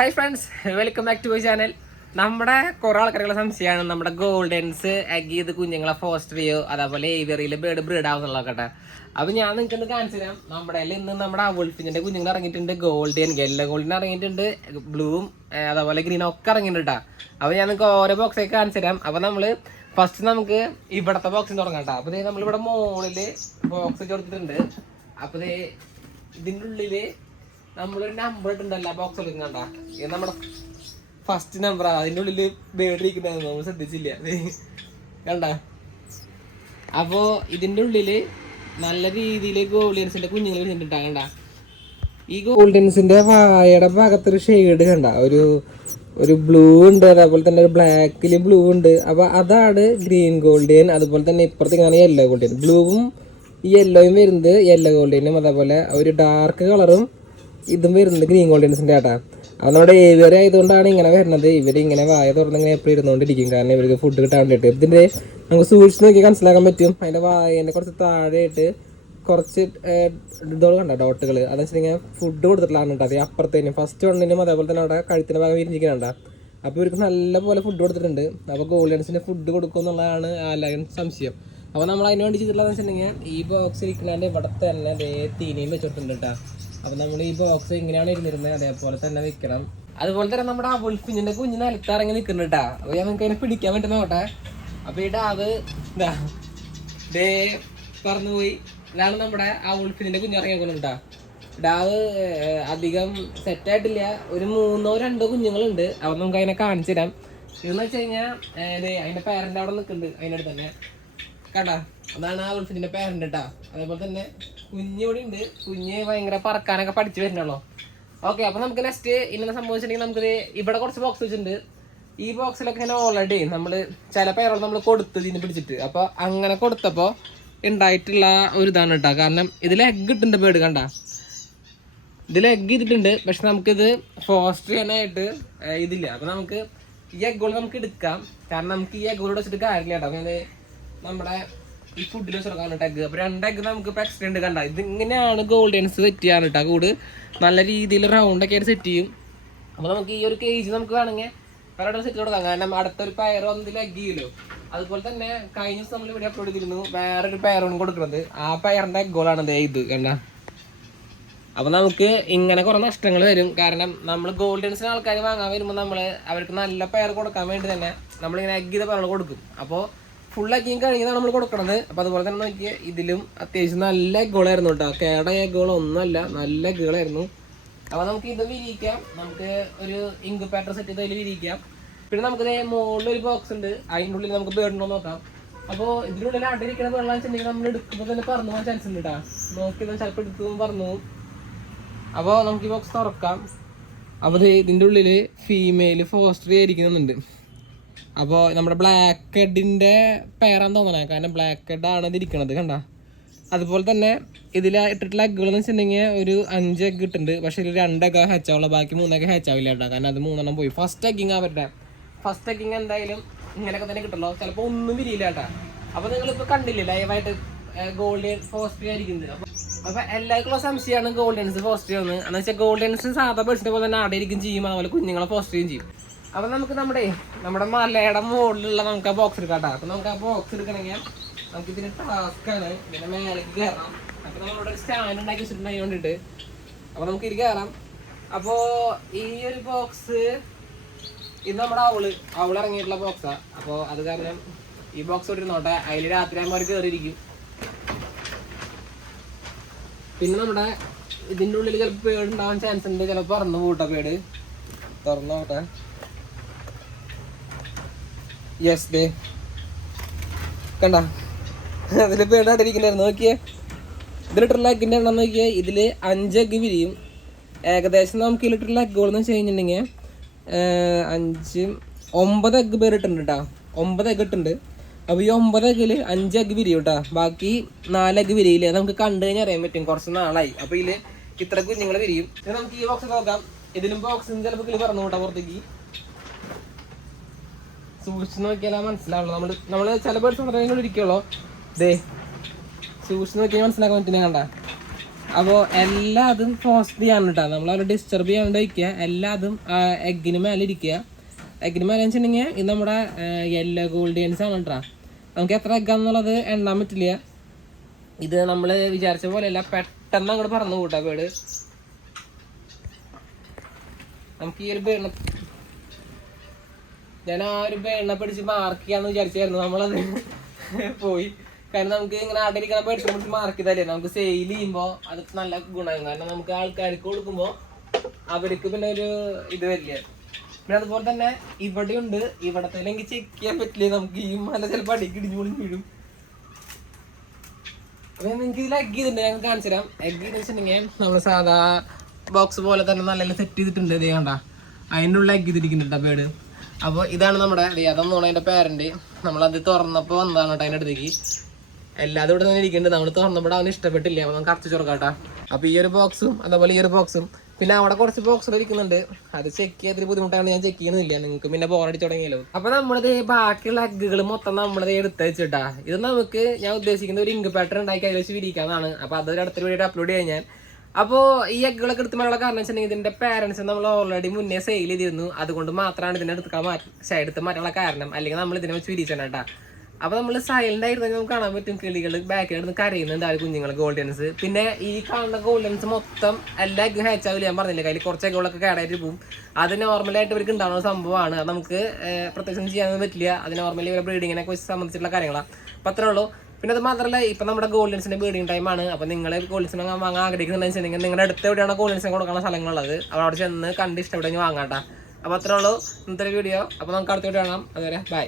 Hi friends welcome back to my channel നമ്മുടെ കുറെ ആൾക്കാരുടെ സംശയമാണ്. നമ്മുടെ ഗോൾഡൻസ് അഗീത് കുഞ്ഞുങ്ങളെ ഫോസ്റ്ററിയോ അതേപോലെ ഏവിയറിയിൽ ബേഡ് ബ്രീഡ് ആവുന്നുള്ളതൊക്കെ അപ്പൊ ഞാൻ നിങ്ങൾക്ക് ഒന്ന് കാണിച്ചു തരാം. നമ്മുടെ ഇന്ന് നമ്മുടെ വുൾഫിന്റെ കുഞ്ഞുങ്ങൾ ഇറങ്ങിയിട്ടുണ്ട്. ഗോൾഡൻ യെല്ലോ ഗോൾഡൻ ഇറങ്ങിയിട്ടുണ്ട്. ബ്ലൂവും അതേപോലെ ഗ്രീനും ഒക്കെ ഇറങ്ങിയിട്ടുണ്ട് അപ്പോൾ ഞാൻ നിങ്ങൾക്ക് ഓരോ ബോക്സൊക്കെ കാണിച്ചു തരാം. അപ്പൊ നമ്മൾ ഫസ്റ്റ് നമുക്ക് ഇവിടത്തെ ബോക്സിൽ തുടങ്ങാം കേട്ടോ. അപ്പൊ നമ്മളിവിടെ മോളിൽ ബോക്സ് കൊടുത്തിട്ടുണ്ട് അപ്പൊ ഇതിന്റെ ഉള്ളിൽ നമ്മളൊരു നമ്പർ ഇട്ടുണ്ടല്ലോ ബോക്സ് എടുക്കണ്ട ഇത് നമ്മുടെ ഫസ്റ്റ് നമ്പർ അതിന്റെ ഉള്ളിൽ ബേഡ് ഇരിക്കുന്നത് നമ്മൾ ശ്രദ്ധിച്ചില്ല. കണ്ട? അപ്പോ ഇതിന്റെ ഉള്ളിൽ നല്ല രീതിയിൽ ഗോൾഡിയൻസിന്റെ കുഞ്ഞുങ്ങൾ വരുന്നുണ്ട് കണ്ട? ഈ ഗോൾഡിയൻസിന്റെ വായയുടെ ഭാഗത്തൊരു ഷെയ്ഡ് കണ്ട? ഒരു ഒരു ബ്ലൂ ഉണ്ട് അതേപോലെ തന്നെ ഒരു ബ്ലാക്കിൽ ബ്ലൂ ഉണ്ട്. അപ്പൊ അതാണ് ഗ്രീൻ ഗോൾഡിയൻ അതുപോലെ തന്നെ ഇപ്പുറത്തെ ഇങ്ങനെ യെല്ലോ ഗോൾഡിയൻ ബ്ലൂവും യെല്ലോയും വരുന്നത് യെല്ലോ ഗോൾഡിയനും അതേപോലെ ഒരു ഡാർക്ക് കളറും ഇതും വരുന്നത് ഗ്രീൻ ഗോൾഡിയൻസിന്റെ ആട്ടാ. അത് നമ്മുടെ ഏവിയർ ആയതുകൊണ്ടാണ് ഇങ്ങനെ വരുന്നത്. ഇവർ ഇങ്ങനെ വായ തുറന്ന് ഇങ്ങനെ എപ്പോഴും ഇരുന്നുകൊണ്ടിരിക്കും കാരണം ഇവർക്ക് ഫുഡ് കിട്ടാൻ വേണ്ടിയിട്ട് ഇതിന്റെ നമുക്ക് സൂക്ഷിച്ച് നോക്കി മനസ്സിലാക്കാൻ പറ്റും. അതിന്റെ വായന്റെ കുറച്ച് താഴെയായിട്ട് കുറച്ച് ഇതോട് കണ്ട ഡോട്ടുകൾ അതെന്ന് വെച്ചിട്ടുണ്ടെങ്കിൽ ഫുഡ് കൊടുത്തിട്ടുള്ളതാണ് കേട്ടോ. അത് അപ്പുറത്തേനും ഫസ്റ്റ് വണ്ണിനും അതേപോലെ തന്നെ അവിടെ കഴുത്തിന്റെ ഭാഗം വിരിഞ്ഞിരിക്കണണ്ട അപ്പോൾ ഇവർക്ക് നല്ല പോലെ ഫുഡ് കൊടുത്തിട്ടുണ്ട്. അപ്പോൾ ഗോൾഡൻസിന് ഫുഡ് കൊടുക്കും എന്നുള്ളതാണ് എല്ലാവരും സംശയം. അപ്പോൾ നമ്മൾ അതിന് വേണ്ടി ചെയ്തിട്ടുള്ളതെന്ന് വെച്ചിട്ടുണ്ടെങ്കിൽ ഈ ബോക്സ് ഇരിക്കുന്നതിന്റെ ഇവിടെ തന്നെ അതേ തീനിയും വെച്ചിട്ടുണ്ട് കേട്ടോ. അപ്പോൾ നമ്മൾ ഈ ബോക്സ് എങ്ങനെയാണ് ഇരുന്നിരുന്നത്? അതേപോലെ തന്നെ വെക്കണം. അതുപോലെ തന്നെ നമ്മുടെ ആ വുൾഫിഞ്ഞിന്റെ കുഞ്ഞ് അലത്താറങ്ങി നിൽക്കുന്നുണ്ട് കേട്ടോ അപ്പോൾ ഞാൻ നിങ്ങൾക്ക് അതിനെ പിടിക്കാൻ പറ്റുന്ന നോട്ടെ അപ്പോൾ ഈ ഡാവ് ഇതാ. ദേ പറന്നുപോയി. ഇതാണ് നമ്മുടെ ആ ഉൾഫിനിന്റെ കുഞ്ഞിറങ്ങിക്കൊണ്ടാ ഡാവ് അധികം സെറ്റായിട്ടില്ല ഒരു മൂന്നോ രണ്ടോ കുഞ്ഞുങ്ങളുണ്ട്. അവ നമുക്ക് അതിനെ കാണിച്ചു തരാം. ഇതെന്ന് വെച്ച് കഴിഞ്ഞാൽ അതിന്റെ പേരന്റ് അവിടെ നിൽക്കുന്നുണ്ട്. അതിന്റെ അടുത്ത് തന്നെ അതാണ് ആ ഉൾഫിന്റെ പേരന്റ് കേട്ടാ അതേപോലെ തന്നെ കുഞ്ഞ് ഇവിടെ ഉണ്ട് കുഞ്ഞ് ഭയങ്കര പറക്കാനൊക്കെ പഠിച്ചു വരുന്നുള്ളൂ. ഓക്കെ അപ്പൊ നമുക്ക് നെക്സ്റ്റ് ഇങ്ങനെ സംഭവിച്ചിട്ടുണ്ടെങ്കിൽ നമുക്ക് ഇവിടെ കുറച്ച് ബോക്സ് വെച്ചിട്ടുണ്ട്. ഈ ബോക്സിലൊക്കെ ഇങ്ങനെ ഓൾറെഡി നമ്മൾ ചില പേരോട് നമ്മൾ കൊടുത്ത് ഇതിന് പിടിച്ചിട്ട്. അപ്പോൾ അങ്ങനെ കൊടുത്തപ്പോൾ ഉണ്ടായിട്ടുള്ള ഒരു ഇതാണ് കേട്ടോ കാരണം ഇതിൽ എഗ് ഇട്ടുണ്ട് ബേഡ് കണ്ട ഇതിൽ എഗ് ചെയ്തിട്ടുണ്ട്. പക്ഷെ നമുക്കിത് ഫോസ്റ്റർ ചെയ്യാനായിട്ട് ഇതില്ല. അപ്പോൾ നമുക്ക് ഈ എഗ്ഗുകൾ നമുക്ക് എടുക്കാം. കാരണം നമുക്ക് ഈ എഗ്ഗുകൾ വെച്ചിട്ട് കാര്യമില്ല കേട്ടോ നമ്മുടെ ഈ ഫുഡിൽ വെച്ചെടുക്കാൻ എഗ് അപ്പോൾ രണ്ട് നമുക്ക് ഇപ്പോൾ എക്സ്ട്രാ ഇത് കണ്ട. ഇതിങ്ങനെയാണ് ഗോൾഡൻസ് സെറ്റ് ചെയ്യാൻ കേട്ടോ കൂട് നല്ല രീതിയിൽ റൗണ്ടൊക്കെ ആയിട്ട് സെറ്റ് ചെയ്യും. അപ്പോൾ നമുക്ക് ഈ ഒരു കേജ് നമുക്ക് വേണമെങ്കിൽ വേറെ സെറ്റ് കൊടുക്കാം. കാരണം അടുത്തൊരു പയർ ഒന്നിൽ ചെയ്യല്ലോ അതുപോലെ തന്നെ കഴിഞ്ഞ ദിവസം നമ്മൾ ഇവിടെ അപ്ലോഡ് ചെയ്തിരുന്നു. വേറൊരു പയറാണ് കൊടുക്കുന്നത്. ആ പയറിന്റെ എഗ്ഗോളാണ് ഇത് കണ്ട. അപ്പൊ നമുക്ക് ഇങ്ങനെ കുറെ നഷ്ടങ്ങൾ വരും. കാരണം നമ്മൾ ഗോൾഡൻസിന് ആൾക്കാർ വാങ്ങാൻ വരുമ്പോൾ നമ്മൾ അവർക്ക് നല്ല പയർ കൊടുക്കാൻ വേണ്ടി തന്നെ നമ്മളിങ്ങനെ എഗ് ചെയ്ത പയറുകൾ കൊടുക്കും. അപ്പോൾ ഫുൾ എഗ്ഗിയും കഴിഞ്ഞാണ് നമ്മൾ കൊടുക്കണത്. അപ്പോൾ അതുപോലെ തന്നെ നോക്കിയ ഇതിലും അത്യാവശ്യം നല്ല എഗ്ഗുകളായിരുന്നു കേട്ടോ കേട എഗ്ഗുകളൊന്നുമല്ല നല്ല എഗ്ഗുകളായിരുന്നു അപ്പോൾ നമുക്ക് ഇത് വിരിയിക്കാം. നമുക്ക് ഒരു ഇങ്ക് പാറ്റർ സെറ്റ് ചെയ്ത് അതിൽ വിരിയിക്കാം. പിന്നെ നമുക്ക് മുകളിൽ ഒരു ബോക്സ് ഉണ്ട്. അതിന്റെ ഉള്ളിൽ നമുക്ക് ബേർഡുണ്ടോ നോക്കാം. അപ്പോൾ ഇതിനുള്ളിൽ അടിയിരിക്കണ വെള്ളം വെച്ചിട്ടുണ്ടെങ്കിൽ നമ്മൾ എടുക്കുമ്പോൾ തന്നെ പറഞ്ഞു പോകാൻ ചാൻസ് ഉണ്ട് കേട്ടോ നോക്കി ചിലപ്പോൾ എടുക്കുമ്പോൾ പറന്നു പോകും അപ്പോൾ നമുക്ക് ഈ ബോക്സ് തുറക്കാം. അപ്പോൾ ഇതിന്റെ ഉള്ളിൽ ഫീമെയിൽ ഫോസ്റ്റർ ഇരിക്കുന്നുണ്ട് അപ്പോൾ നമ്മുടെ ബ്ലാക്ക് ഹെഡിന്റെ പേരാന്ന് തോന്നണേ. കാരണം ബ്ലാക്ക് ഹെഡ് ആണ് ഇരിക്കണത് കണ്ട? അതുപോലെ തന്നെ ഇതിൽ ഇട്ടിട്ടുള്ള എഗ്ഗുകൾ എന്ന് വെച്ചിട്ടുണ്ടെങ്കിൽ ഒരു അഞ്ച് എഗ്ഗ് ഇട്ടുണ്ട് പക്ഷേ ഇതിൽ രണ്ട് എഗ്ഗ് ഹാച്ച് ബാക്കി മൂന്നൊക്കെ ഹാച്ച് ആവില്ല കേട്ടോ. കാരണം അത് മൂന്നെണ്ണം പോയി. ഫസ്റ്റ് എഗ്ഗിങ് അവരുടെ. ഫസ്റ്റ് എഗ്ഗിങ് എന്തായാലും ഇങ്ങനെയൊക്കെ തന്നെ കിട്ടുള്ളൂ ചിലപ്പോൾ ഒന്നും വിരിയില്ല കേട്ടോ. അപ്പോൾ നിങ്ങളിപ്പോൾ കണ്ടില്ലേ ലൈവായിട്ട് ഗോൾഡൻ ഫോസ്റ്റ് ആയിരിക്കുന്നത് അപ്പോൾ അപ്പൊ എല്ലാവർക്കുള്ള സംശയമാണ് ഗോൾഡൻസ് ഫോസ്റ്റ് ചെയ്യുന്നത് എന്ന് വെച്ചാൽ ഗോൾഡൻസ് സാധാ ബേഴ്സിന്റെ പോലെ തന്നെ ആടെ ഇരിക്കും ചെയ്യും. അതുപോലെ കുഞ്ഞുങ്ങളെ ഫോസ്റ്റ് ചെയ്യും ചെയ്യും. അപ്പൊ നമുക്ക് നമ്മുടെ നമ്മുടെ മലയുടെ മുകളിലുള്ള നമുക്ക് ആ ബോക്സ് എടുക്കാം അപ്പൊ നമുക്ക് ആ ബോക്സ് എടുക്കണമെങ്കിൽ നമുക്ക് ഇതിന് ടാസ്ക് ആണ് ഇതിന്റെ മേലേക്ക് കയറാം അപ്പൊ നമ്മളിവിടെ സ്റ്റാൻഡ് ഉണ്ടാക്കി വെച്ചിട്ടുണ്ട് അതിന് വേണ്ടിയിട്ട് അപ്പൊ നമുക്ക് ഇത് കയറാം. അപ്പോ ഈ ഒരു ബോക്സ് ഇത് നമ്മുടെ അവൾ അവൾ ഇറങ്ങിയിട്ടുള്ള ബോക്സാ അപ്പൊ അത് കാരണം ഈ ബോക്സ് ഇട്ടിരുന്നോട്ടെ അതിൽ രാത്രി ആകുമ്പോൾ കയറിയിരിക്കും. പിന്നെ നമ്മുടെ ഇതിന്റെ ഉള്ളിൽ ചിലപ്പോൾ പേടുണ്ടാവാൻ ചാൻസ് ഉണ്ട്. ചിലപ്പോൾ പറഞ്ഞു പോട്ടെ പേട്. തുറന്നു നോട്ടെ യെസ് ഡേ കണ്ട? അതിലിപ്പോൾ പേട് അടിയിരിക്കണായിരുന്നു നോക്കിയേ. ഇതിലിട്ടുള്ള എഗ്ഗിന്റെ എണ്ണം നോക്കിയേ. ഇതിൽ അഞ്ച് എഗ്ഗ് വിരിയും. ഏകദേശം നമുക്ക് ഈ ലിറ്ററിൽ എന്ന് വെച്ച് കഴിഞ്ഞിട്ടുണ്ടെങ്കിൽ അഞ്ച് ഒമ്പത് എഗ്ഗ് പേരിട്ടുണ്ട് കേട്ടോ ഒമ്പത് എഗ് ഇട്ടുണ്ട് അപ്പോൾ ഈ ഒമ്പത് എഗ്ഗിൽ അഞ്ച് എഗ് വിരിയും കേട്ടോ ബാക്കി നാല് എഗ് വിരിയില്ല? നമുക്ക് കണ്ടു കഴിഞ്ഞാൽ അറിയാൻ പറ്റും. കുറച്ച് നാളായി. അപ്പോൾ ഇതിൽ ഇത്ര കുഞ്ഞുങ്ങൾ വിരിയും. നമുക്ക് ഈ ബോക്സ് നോക്കാം. ഇതിലും ബോക്സിന് ചിലപ്പോൾ കിളി പറഞ്ഞു കേട്ടോ പുറത്തേക്ക്. സൂക്ഷിച്ച് നോക്കിയാലേ മനസ്സിലാവുള്ളൂ. നമ്മൾ നമ്മൾ ചില പേഴ്സ് ഇരിക്കുള്ളൂ ദേ സൂക്ഷിച്ച് നോക്കിയാൽ മനസ്സിലാക്കാൻ പറ്റുന്ന കണ്ട. അപ്പോൾ എല്ലാതും ഫോസ്റ്റ് ചെയ്യാണ് കേട്ടോ. നമ്മൾ ഡിസ്റ്റർബ് ചെയ്യാണ്ട് വയ്ക്കുക. എല്ലാതും എഗ്ഗിന് മേലെ ഇരിക്കുക. എഗ്ഗിന് മേലെ വെച്ചിട്ടുണ്ടെങ്കിൽ ഇത് നമ്മുടെ യെല്ലോ ഗോൾഡിയൻസ് ആണ് കേട്ടോ നമുക്ക് എത്ര എഗ്ഗാന്നുള്ളത് എണ്ണാൻ പറ്റില്ല. ഇത് നമ്മൾ വിചാരിച്ച പോലെയല്ല പെട്ടെന്ന് അങ്ങോട്ട് പറന്നു കൂട്ടാ വീട് നമുക്ക് ഈ ഒരു ഞാൻ ആ ഒരു പേണ പിടിച്ച് മാർക്ക് ചെയ്യാന്ന് വിചാരിച്ചായിരുന്നു. നമ്മളത് പോയി. കാരണം നമുക്ക് ഇങ്ങനെ ആടിരിക്കണ പേടിച്ച് പിടിച്ച് മാർക്ക് ചെയ്താലേ നമുക്ക് സെയിൽ ചെയ്യുമ്പോൾ അത് നല്ല ഗുണമാണ് കാരണം നമുക്ക് ആൾക്കാർക്ക് കൊടുക്കുമ്പോൾ അവർക്ക് പിന്നെ ഒരു ഇത് വരില്ല. പിന്നെ അതുപോലെ തന്നെ ഇവിടെ ഉണ്ട് ഇവിടത്തെ എനിക്ക് ചെക്ക് ചെയ്യാൻ പറ്റില്ല? നമുക്ക് ഈ മല ചിലപ്പോൾ അടിക്ക് ഇടിഞ്ഞു പോലും വീഴും. അപ്പൊ നിങ്ങൾക്ക് ഇതിൽ എഗ് ചെയ്തിട്ടുണ്ട് ഞങ്ങൾ കാണിച്ചു തരാം. എഗ് ചെയ്ത് വെച്ചിട്ടുണ്ടെങ്കിൽ നമ്മൾ സാധാ ബോക്സ് പോലെ തന്നെ നല്ല സെറ്റ് ചെയ്തിട്ടുണ്ട്. ഇത് കണ്ട. അതിന്റെ ഉള്ള എഗ് ചെയ്തിരിക്കുന്നുണ്ട് ബേഡ് അപ്പോൾ ഇതാണ് നമ്മുടെ അതൊന്നാണ് പറഞ്ഞതിന്റെ പേരന്റ് നമ്മളത് തുറന്നപ്പോൾ വന്നതാണ് കേട്ടോ അതിന്റെ അടുത്തേക്ക്. എല്ലാതും ഇവിടെ തന്നെ ഇരിക്കുന്നുണ്ട്. നമ്മൾ തുറന്നപ്പോൾ അവന് ഇഷ്ടപ്പെട്ടില്ല? അപ്പോൾ നമുക്ക് അടച്ചു തുറക്കാട്ടാ അപ്പോൾ ഈ ഒരു ബോക്സും അതേപോലെ ഈ ഒരു ബോക്സും പിന്നെ അവിടെ കുറച്ച് ബോക്സുകൾ ഇരിക്കുന്നുണ്ട്. അത് ചെക്ക് ചെയ്തിട്ട് ബുദ്ധിമുട്ടാണ് ഞാൻ ചെക്ക് ചെയ്യുന്നില്ല. നിങ്ങൾക്ക് പിന്നെ ബോറടിച്ച് തുടങ്ങിയല്ലോ. അപ്പൊ നമ്മളത് ബാക്കിയുള്ള അഗ്ഗുകൾ മൊത്തം നമ്മളത് എടുത്ത് വെച്ചിട്ടാ. ഇത് നമുക്ക് ഞാൻ ഉദ്ദേശിക്കുന്ന ഒരു ഇങ്ക് പാറ്റർ ഉണ്ടാക്കി അതിൽ വെച്ച് വിരിക്കാന്നാണ് അപ്പൊ അതൊരു അടുത്തൊരു വീഡിയോ അപ്ലോഡ് ചെയ്യാൻ ഞാൻ. അപ്പോൾ ഈ എഗ്ഗുകളൊക്കെ എടുത്തുമാനുള്ള കാരണം വെച്ചിട്ടുണ്ടെങ്കിൽ ഇതിന്റെ പാരന്റ്സ് നമ്മൾ ഓൾറെഡി മുന്നേ സെയിൽ ചെയ്തിരുന്നു. അതുകൊണ്ട് മാത്രമാണ് ഇതിനെ എടുക്കാൻ മാറ്റി എടുത്ത് മാറ്റാനുള്ള കാരണം. അല്ലെങ്കിൽ നമ്മൾ ഇതിനെ വെച്ച് കേട്ടോ. അപ്പോൾ നമ്മൾ സൈലന്റ് ആയിരുന്നെങ്കിൽ നമുക്ക് കാണാൻ പറ്റും. കിളികൾ ബാക്കിൽ നിന്ന് കരയുന്നുണ്ട് ആ കുഞ്ഞുങ്ങൾ ഗോൾഡൻസ് പിന്നെ ഈ കാണുന്ന ഗോൾഡൻസ് മൊത്തം എല്ലാ എഗ്ഗും ഹാച്ച് ആവില്ല ഞാൻ പറഞ്ഞില്ല? കയ്യിൽ കുറച്ച് എഗ്ഗുകളൊക്കെ കേടായിട്ട് പോകും അത് നോർമലായിട്ട് ഇവർക്ക് ഉണ്ടാവുന്ന സംഭവമാണ്. നമുക്ക് പ്രത്യേകിച്ച് ചെയ്യാനൊന്നും പറ്റില്ല. അത് നോർമലി ഇവരെ ബ്രീഡിങ്ങിനെ കുറിച്ച് സംബന്ധിച്ചിട്ടുള്ള കാര്യങ്ങളാണ് അപ്പൊ അത്രേ ഉള്ളൂ. പിന്നെ അത് മാത്രമല്ല ഇപ്പൊ നമ്മുടെ ഗോൾഡൻസിന്റെ ബീഡിങ് ടൈമാണ് അപ്പോൾ നിങ്ങൾ ഗോൾഡൻസിനെ വാങ്ങാൻ ആഗ്രഹിക്കുന്നുണ്ടെങ്കിൽ നിങ്ങളുടെ അടുത്ത് എവിടെയാണ് ഗോൾഡൻസിനെ കൊടുക്കുന്ന സ്ഥലങ്ങളുള്ളത് അപ്പോൾ അവിടെ ചെന്ന് കണ്ട് ഇഷ്ടപ്പെട്ടെങ്കിൽ വാങ്ങാട്ടാ. അപ്പൊ അത്രേ ഉള്ളൂ ഇന്നത്തെ വീഡിയോ അപ്പോൾ നമുക്ക് അടുത്ത വീഡിയോ കാണാം. അതുവരെ ബൈ